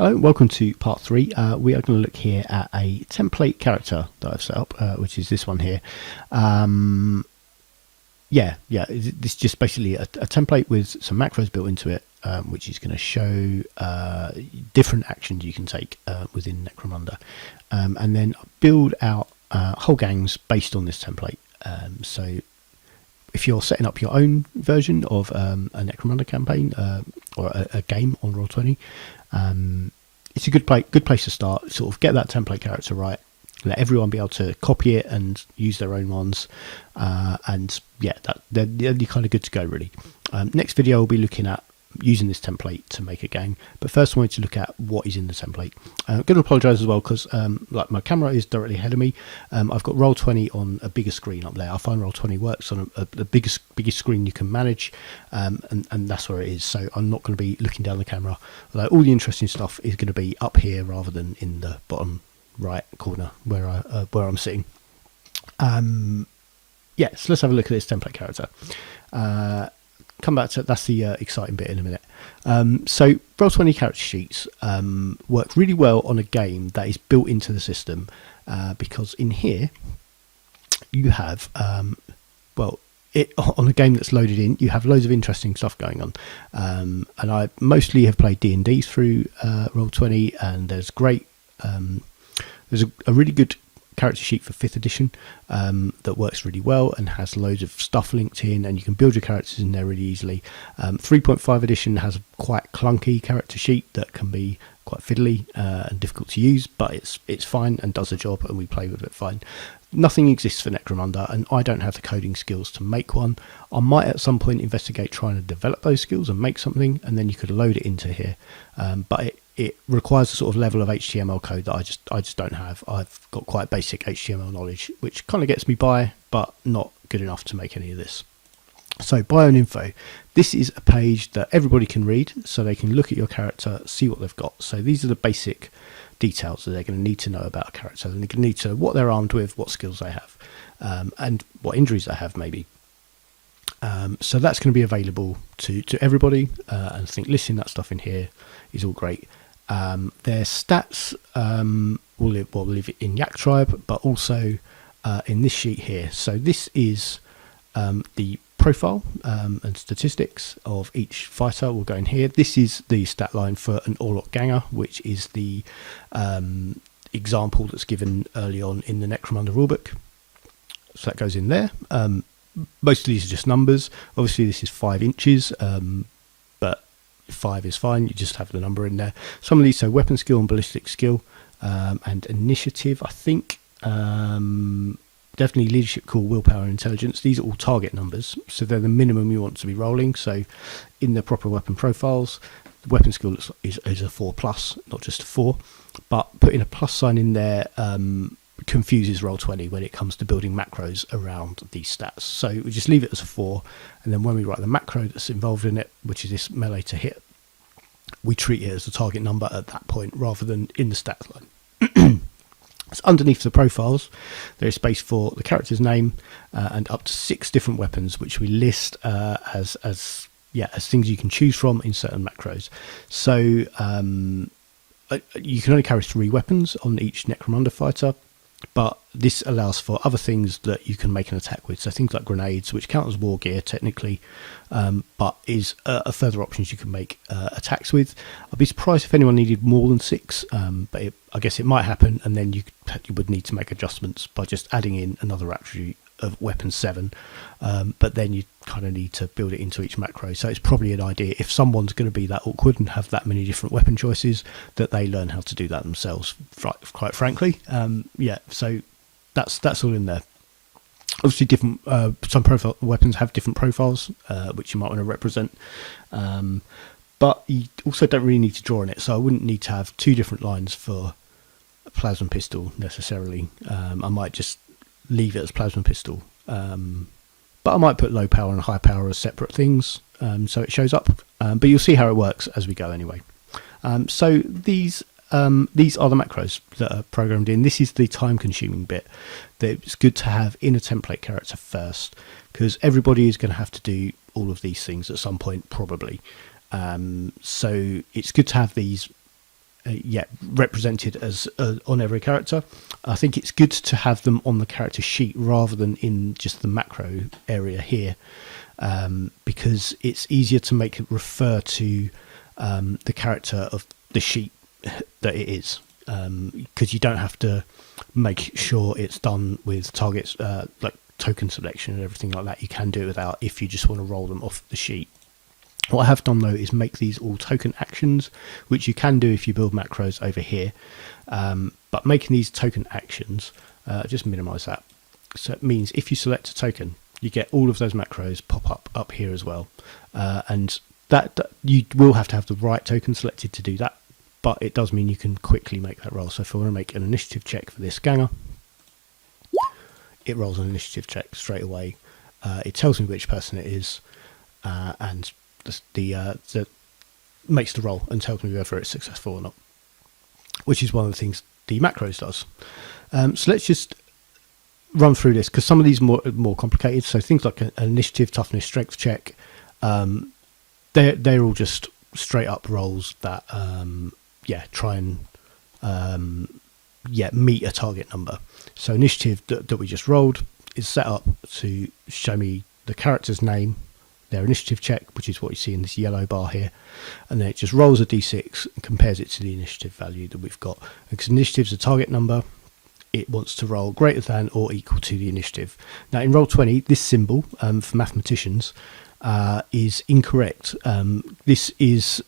Hello, welcome to part 3. We are going to look here at a template character that I've set up, which is this one here. This is just basically a template with some macros built into it, which is going to show different actions you can take within Necromunda, and then build out whole gangs based on this template. So if you're setting up your own version of a Necromunda campaign or a game on Roll20, it's a good place to start. Sort of get that template character right, let everyone be able to copy it and use their own ones, and yeah, they're kind of good to go really. Next video we'll be looking at using this template to make a gang, but first I wanted to look at what is in the template. I'm going to apologise as well because like my camera is directly ahead of me. I've got Roll20 on a bigger screen up there. I find Roll20 works on the biggest screen you can manage, and that's where it is. So I'm not going to be looking down the camera, although all the interesting stuff is going to be up here rather than in the bottom right corner where I'm sitting. Yeah, so let's have a look at this template character. Come back to that's the exciting bit in a minute. So Roll20 character sheets work really well on a game that is built into the system, because in here you have on a game that's loaded in, you have loads of interesting stuff going on, and I mostly have played D&D through Roll20, and there's a really good character sheet for 5th edition that works really well and has loads of stuff linked in, and you can build your characters in there really easily. 3.5 edition has a quite clunky character sheet that can be quite fiddly and difficult to use, but it's fine and does the job, and we play with it fine. Nothing exists for Necromunda, and I don't have the coding skills to make one. I might at some point investigate trying to develop those skills and make something, and then you could load it into here, but it requires a sort of level of HTML code that I just don't have. I've got quite basic HTML knowledge, which kind of gets me by, but not good enough to make any of this. So bio and info, this is a page that everybody can read, so they can look at your character, see what they've got. So these are the basic details that they're going to need to know about a character. And they're going to need to know what they're armed with, what skills they have, and what injuries they have maybe. So that's going to be available to everybody, and I think listing that stuff in here is all great. Their stats will live in Yak Tribe, but also in this sheet here. So this is the profile and statistics of each fighter will go in here. This is the stat line for an Orlok Ganger, which is the example that's given early on in the Necromunda rulebook. So that goes in there. Most of these are just numbers. Obviously this is 5 inches, but 5 is fine, you just have the number in there. Some of these, so weapon skill and ballistic skill, and initiative, I think, definitely leadership, cool, willpower and intelligence. These are all target numbers, so they're the minimum you want to be rolling. So in the proper weapon profiles, the weapon skill is a 4+, not just a 4, but putting a plus sign in there confuses Roll20 when it comes to building macros around these stats. So we just leave it as a 4, and then when we write the macro that's involved in it, which is this melee to hit, we treat it as a target number at that point rather than in the stats line. So underneath the profiles there is space for the character's name, and up to 6 different weapons which we list as things you can choose from in certain macros. So you can only carry 3 weapons on each Necromunda fighter, but this allows for other things that you can make an attack with. So things like grenades, which count as war gear technically, but is a further options you can make attacks with. I'd be surprised if anyone needed more than 6, but I guess it might happen, and then you would need to make adjustments by just adding in another attribute of weapon 7, but then you kind of need to build it into each macro. So it's probably an idea, if someone's going to be that awkward and have that many different weapon choices, that they learn how to do that themselves, quite frankly. So that's all in there. Obviously different some profile weapons have different profiles, which you might want to represent, but you also don't really need to draw on it. So I wouldn't need to have 2 different lines for a plasma pistol necessarily. I might just leave it as plasma pistol, but I might put low power and high power as separate things, so it shows up, but you'll see how it works as we go anyway. So these are the macros that are programmed in. This is the time consuming bit that it's good to have in a template character first, because everybody is going to have to do all of these things at some point probably. So it's good to have these represented as on every character. I think it's good to have them on the character sheet rather than in just the macro area here, because it's easier to make it refer to the character of the sheet that it is, because you don't have to make sure it's done with targets like token selection and everything like that. You can do it without if you just want to roll them off the sheet. What I have done though is make these all token actions, which you can do if you build macros over here, but making these token actions, just minimize that. So it means if you select a token, you get all of those macros pop up here as well, and that you will have to have the right token selected to do that, but it does mean you can quickly make that roll. So if I want to make an initiative check for this ganger, it rolls an initiative check straight away. It tells me which person it is, and the makes the roll and tells me whether it's successful or not, which is one of the things the macros does. So let's just run through this, because some of these are more complicated. So things like an initiative, toughness, strength check, they're all just straight up rolls that try and meet a target number. So initiative that we just rolled is set up to show me the character's name, their initiative check, which is what you see in this yellow bar here, and then it just rolls a d6 and compares it to the initiative value that we've got. Because initiative's a target number, it wants to roll greater than or equal to the initiative. Now in Roll20, this symbol for mathematicians is incorrect. This is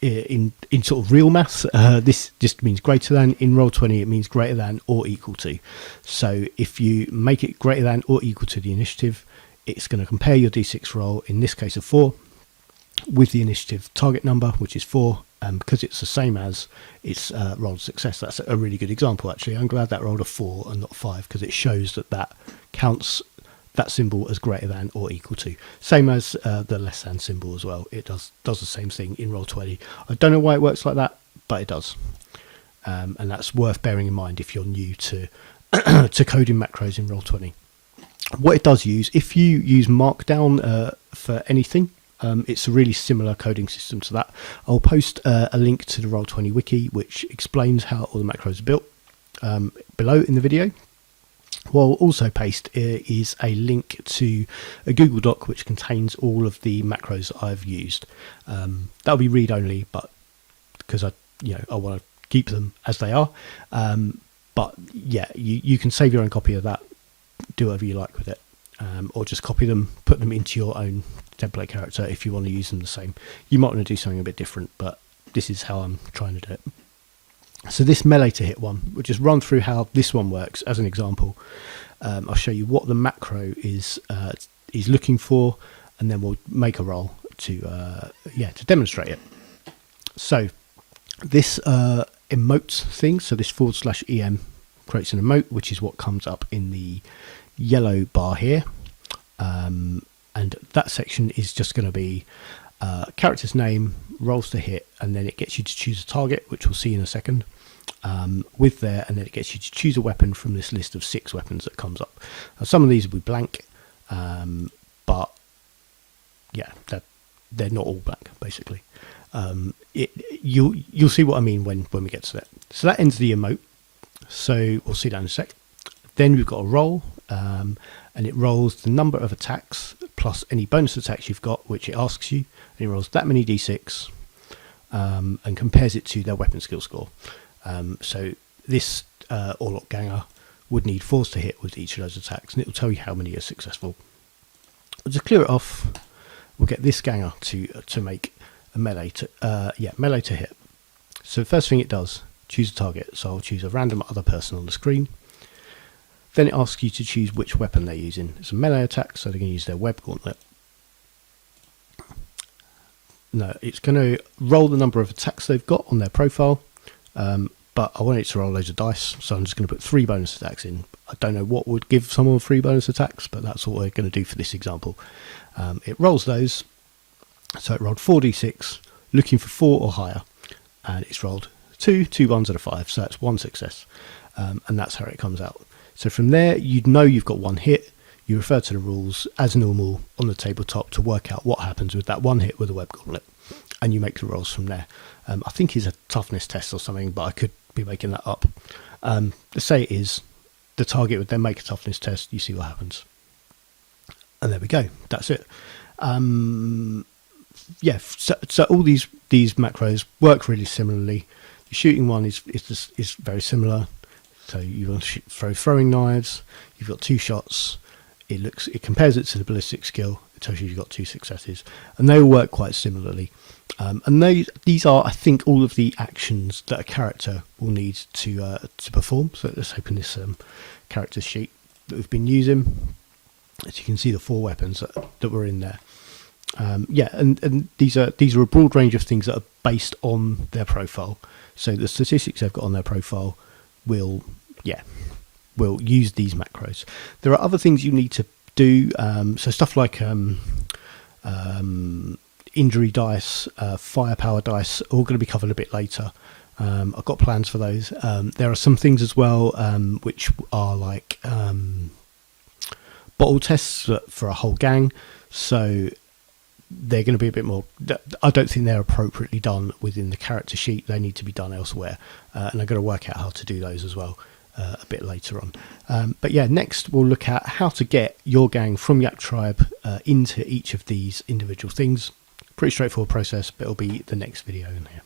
in sort of real maths, this just means greater than. In Roll20 it means greater than or equal to. So if you make it greater than or equal to the initiative, it's going to compare your d6 roll, in this case of 4, with the initiative target number, which is 4, and because it's the same as, it's rolled success. That's a really good example actually. I'm glad that rolled a 4 and not 5, because it shows that counts that symbol as greater than or equal to. Same as the less than symbol as well. It does the same thing in Roll20. I don't know why it works like that, but it does. And that's worth bearing in mind if you're new to to coding macros in Roll20. What it does use, if you use Markdown for anything, it's a really similar coding system to that. I'll post a link to the Roll20 wiki, which explains how all the macros are built, below in the video. What I'll also paste is a link to a Google Doc which contains all of the macros I've used. That'll be read only, but because I want to keep them as they are. But yeah, you can save your own copy of that, do whatever you like with it, or just copy them, put them into your own template character if you want to use them the same. You might want to do something a bit different, but this is how I'm trying to do it. So this melee to hit one, we'll just run through how this one works as an example. I'll show you what the macro is looking for, and then we'll make a roll to demonstrate it. So this emote thing, so this /em creates an emote, which is what comes up in the yellow bar here, and that section is just going to be character's name, rolls to hit, and then it gets you to choose a target, which we'll see in a second, and then it gets you to choose a weapon from this list of 6 weapons that comes up. Now, some of these will be blank, but yeah, they're not all blank basically. You'll see what I mean when we get to that. So that ends the emote, so we'll see that in a sec. Then we've got a roll, and it rolls the number of attacks plus any bonus attacks you've got, which it asks you, and it rolls that many d6 and compares it to their weapon skill score. So this Orlok Ganger would need 4s to hit with each of those attacks, and it will tell you how many are successful. We'll just clear it off. We'll get this Ganger to make a melee to hit. So the first thing it does, choose a target. So I'll choose a random other person on the screen. Then it asks you to choose which weapon they're using. It's a melee attack, so they're going to use their web gauntlet. No, it's going to roll the number of attacks they've got on their profile, but I want it to roll loads of dice, so I'm just going to put 3 bonus attacks in. I don't know what would give someone 3 bonus attacks, but that's what we're going to do for this example. It rolls those, so it rolled 4d6, looking for 4 or higher, and it's rolled 2 1s and a 5, so that's 1 success, and that's how it comes out. So from there, you'd know you've got 1 hit, you refer to the rules as normal on the tabletop to work out what happens with that one hit with a web gauntlet, and you make the rolls from there. I think it's a toughness test or something, but I could be making that up. Let's say it is. The target would then make a toughness test. You see what happens, and there we go. That's it. Yeah. So all these macros work really similarly. The shooting one is very similar. So you want to throw throwing knives. You've got 2 shots. It compares it to the ballistic skill. It tells you you've got 2 successes, and they all work quite similarly. And these are, I think, all of the actions that a character will need to perform. So let's open this character sheet that we've been using. As you can see, the 4 weapons that were in there. Yeah, and these are a broad range of things that are based on their profile. So the statistics they've got on their profile will use these macros. There are other things you need to do. So stuff like injury dice, firepower dice, all going to be covered a bit later. I've got plans for those. There are some things as well which are like bottle tests for a whole gang. So they're going to be a bit more. I don't think they're appropriately done within the character sheet. They need to be done elsewhere, and I'm going to work out how to do those as well a bit later on. But yeah, next we'll look at how to get your gang from Yak Tribe into each of these individual things. Pretty straightforward process, but it'll be the next video in here.